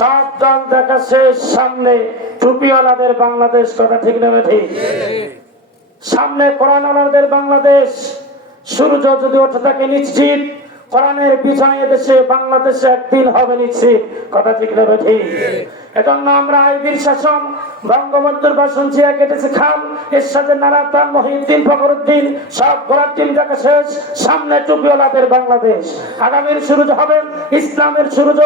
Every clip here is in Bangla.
সব দল দেখাচ্ছে সামনে টুপিওয়ালাদের বাংলাদেশ, কথা ঠিক না ঠিক? সামনে কোরআনওয়ালাদের বাংলাদেশ। সূর্য যদি ওঠে থাকে নিশ্চিত, কোরআনের বিজয় এদেশে বাংলাদেশে একদিন হবে নিশ্চিত, কথা ঠিক না ঠিক? এজন্য আমরা আইবির শাসন, বঙ্গবন্ধুর ভাষণ, জিয়া কেটেছে খাল, এরশাদের নারাতান, মহিউদ্দিন, ফখরুদ্দিন, সব ঘোড়ার টিম দেখা শেষ। সামনে টুপিওয়ালাদের বাংলাদেশ। আগামীর সূর্য হবেন ইসলামের সূর্য,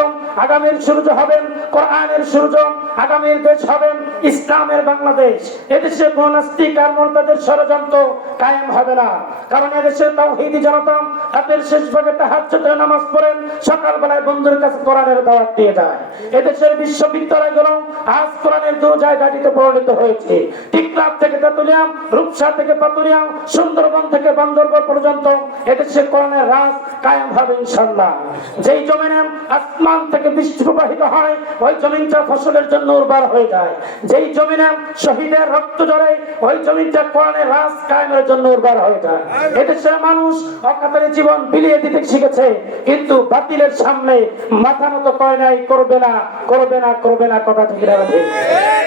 আগামীর সূর্য হবেন কোরআনের সূর্য, আগামীর দেশ হবেন ইসলামের বাংলাদেশ। এদেশে কোন নাস্তিক আর মুরতাদের ষড়যন্ত্র কায়েম হবে না, কারণ এদেশে তাওহীদি জনতা রাতের শেষ ভাগে তাহাজ্জুদে নামাজ পড়েন, সকালবেলায় বন্ধুর কাছে কোরআনের দাওয়াত দিয়ে যায়। এদেশের বিশ্ববিদ্যালয়গুলো আজ কোরআনের দরজায় ঘাঁটিতে পরিণত হয়েছে। টিকরাপ থেকে তেতুলিয়া, রূপসা থেকে পাতুরিয়া, সুন্দরবন থেকে বান্দরবান পর্যন্ত এদেশে কোরআনের রাজ কায়েম হবে ইনশাআল্লাহ। যেই জমিনে আসমান থেকে বৃষ্টি প্রবাহিত হয়, ওই জমিনটা ফসলের জন্য উর্বর হয়ে যায়। যেই জমিনে শহীদের রক্ত ঝরে, ওই জমিনটা কোরআনের রাজ কায়েমের জন্য উর্বর হয়ে যায়। এদেশের মানুষ অকাতরে জীবন বিলিয়ে দিতে শিখেছে, কিন্তু বাতিলের সামনে মাথা নত করে নাই, করবে না, করবে না, করবে না, কথা ঠিক না ঠিক?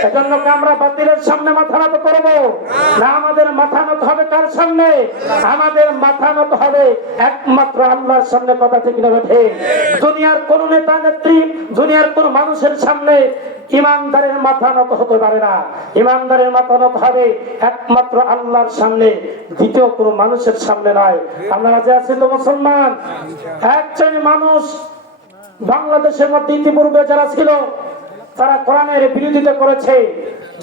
এজন্য আমরা বাতিলের সামনে মাথা নত করব না, আমাদের মাথা নত হবে কার সামনে? আমাদের মাথা নত হবে একমাত্র আল্লাহর সামনে, কথা ঠিক না ঠিক? দুনিয়ার কোন নেতা নেত্রী, দুনিয়ার কোন মানুষের সামনে ইমানদারের মাথা নত হতে পারে না। ইমানদারের মাথা নত হবে একমাত্র আল্লাহর সামনে, দ্বিতীয় কোন মানুষের সামনে নয়। আমরা যে আছি তো মুসলমান, এক শ্রেণীর মানুষ বাংলাদেশের মধ্যে ইতিপূর্বে যারা ছিল, তারা কোরআনের বিরোধিতা করেছে।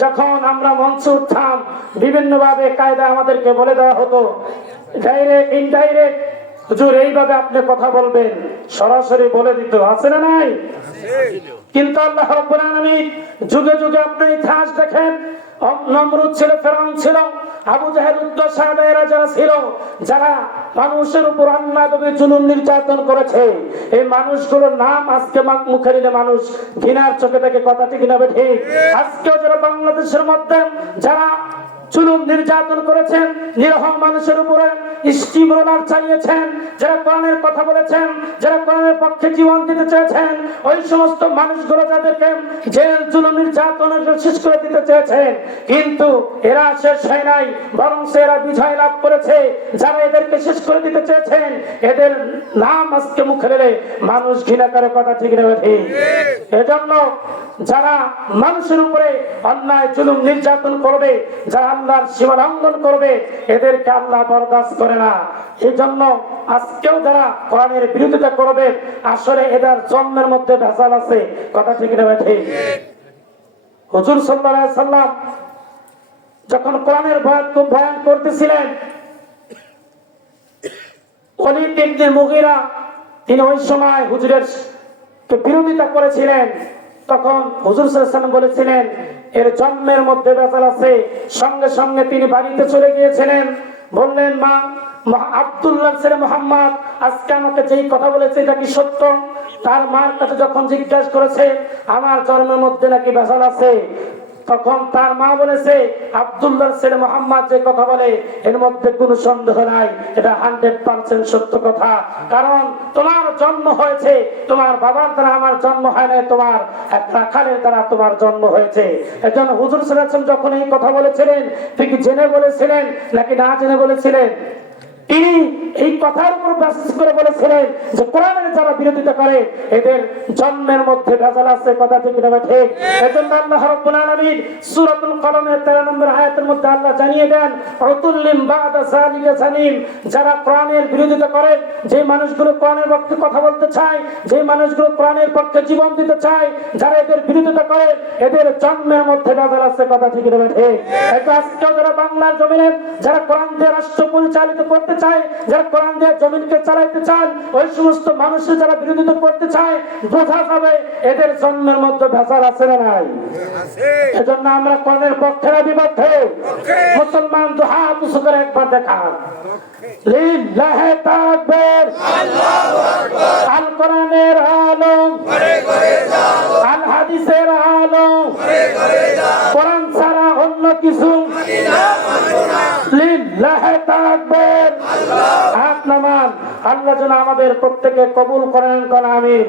যখন আমরা মঞ্চে উঠতাম, বিভিন্ন ভাবে কায়দা আমাদেরকে বলে দেওয়া হতো, ডাইরেক্ট ইনডাইরেক্ট, হুজুর এইভাবে আপনি কথা বলবেন, সরাসরি বলে দিত, আছে না নাই? কিন্তু আল্লাহ রাব্বুল আলামিন যুগে যুগে আপনি ইতিহাস দেখেন, নমরুদ ছিল, ফেরাউন ছিল, আবু জাহেল, উদ্বা সাহাবায়েরা যারা ছিল, যারা মানুষের উপর অন্যায়ভাবে জুলুম নির্যাতন করেছে, এই মানুষগুলোর নাম আজকে মুখে নিলে মানুষ ঘৃণার চোখে দেখে, কথা ঠিক না ঠিক? আজকেও যারা বাংলাদেশের মধ্যে যারা জুলুম নির্যাতন করেছেন, নিরহ মানুষের উপরে স্টিমরোলার চালিয়েছেন, যারা কোরআনের কথা বলেছেন, যারা কোরআনের পক্ষে জীবন দিতে চেয়েছেন, ওই সমস্ত মানুষগুলো যাদেরকে জেল জুলুম নির্যাতন শেষ করে দিতে চেয়েছেন, কিন্তু এরা শেষ হয় নাই, বরং এরা বিজয় লাভ করেছে। যারা এদেরকে শেষ করে দিতে চেয়েছেন, এদের নাম আজকে মুখে নিলে মানুষ ঘৃণা করে, কথা ঠিক না ঠিক? এজন্য যারা মানুষের উপরে অন্যায় জুলুম নির্যাতন করবে, যারা আল্লাহর সীমা লঙ্ঘন করবে, এদেরকে আল্লাহ বরদাস্ত করে না। এই জন্য আজকেও যারা কোরআনের বিরোধিতা করবে, আসলে এদের জন্মের মধ্যে ভেজাল আছে, কথা ঠিক না ঠিক? হুজুর সাল্লাল্লাহু আলাইহি সাল্লাম যখন কোরআনের বয়ান করতেছিলেন, ওয়ালিদ ইবনে মুগীরা তিনি ওই সময় হুজুরের বিরোধিতা করেছিলেন। তখন হুজুর সাল্লাল্লাহু আলাইহি সাল্লাম বলেছিলেন, এর জন্মের মধ্যে ভেজাল আছে। সঙ্গে সঙ্গে তিনি বাড়িতে চলে গিয়েছিলেন, বললেন, মা, আব্দুল্লাহর ছেলে মুহাম্মদ আজকে আমাকে যেই কথা বলেছে এটা কি সত্য? তার মার কাছে যখন জিজ্ঞাসা করেছে, আমার জন্মের মধ্যে নাকি ভেজাল আছে, তখন তার মা বলেছে, আব্দুল্লাহর ছেলে মুহাম্মদ যে কথা বলে এর মধ্যে কোনো সন্দেহ নাই, এটা 100% সত্য কথা। কারণ তোমার জন্ম হয়েছে, তোমার বাবার দ্বারা আমার জন্ম হয় না, তোমার এক রাখালের দ্বারা তোমার জন্ম হয়েছে। এজন্য হুজুর সাল্লাল্লাহু আলাইহি ওয়াসাল্লাম যখন এই কথা বলেছিলেন, ঠিক জেনে বলেছিলেন নাকি না জেনে বলেছিলেন? তিনি এই কথার উপর বেসিস করে বলেছিলেন যে কোরআনের যারা বিরোধিতা করে এদের জন্মের মধ্যে ভেজাল আছে, কথা ঠিক না ঠিক? এজন্য আল্লাহ রাব্বুল আলামিন সূরাতুল কলমের 13 নম্বর আয়াতের মধ্যে আল্লাহ জানিয়ে দেন, উতুল্লিম বাদা যালিকা জানিম, যারা কোরআনের বিরোধিতা করে, যে মানুষগুলো কোরআনের পক্ষে কথা বলতে চায়, যে মানুষগুলো কোরআনের পক্ষে জীবন দিতে চায়, যারা এদের বিরোধিতা করে, এদের জন্মের মধ্যে ভেজাল আছে, কথা ঠিক না ঠিক? এটা আজকে যারা বাংলার জমিনে যারা কোরআন দিয়ে রাষ্ট্র পরিচালিত করতে চায়, যারা কোরআন দিয়ে জমিনকে চালাইতে চান, ওই সমস্ত মানুষের যারা বিরোধিতা করতে চায়, বোঝা যাবে এদের জন্মের মধ্যে ভেজাল আছে না নাই? এজন্য আমরা কোরআনের পক্ষে না বিপক্ষে? মুসলমান তো হাত উঁচু করে একবার দেখান, লিল্লাহি তাকবীর, আল্লাহু আকবার, আল কোরআনের আলো ঘরে ঘরে যাও, আল হাদিসের আলো ঘরে ঘরে যাও, কোরআন ছাড়া অন্য কিছু লিল্লাহি তাকবীর, আল্লাহ। হাত নামান। আল্লাহ যেন আমাদের প্রত্যেককে কবুল করেন, আমিন।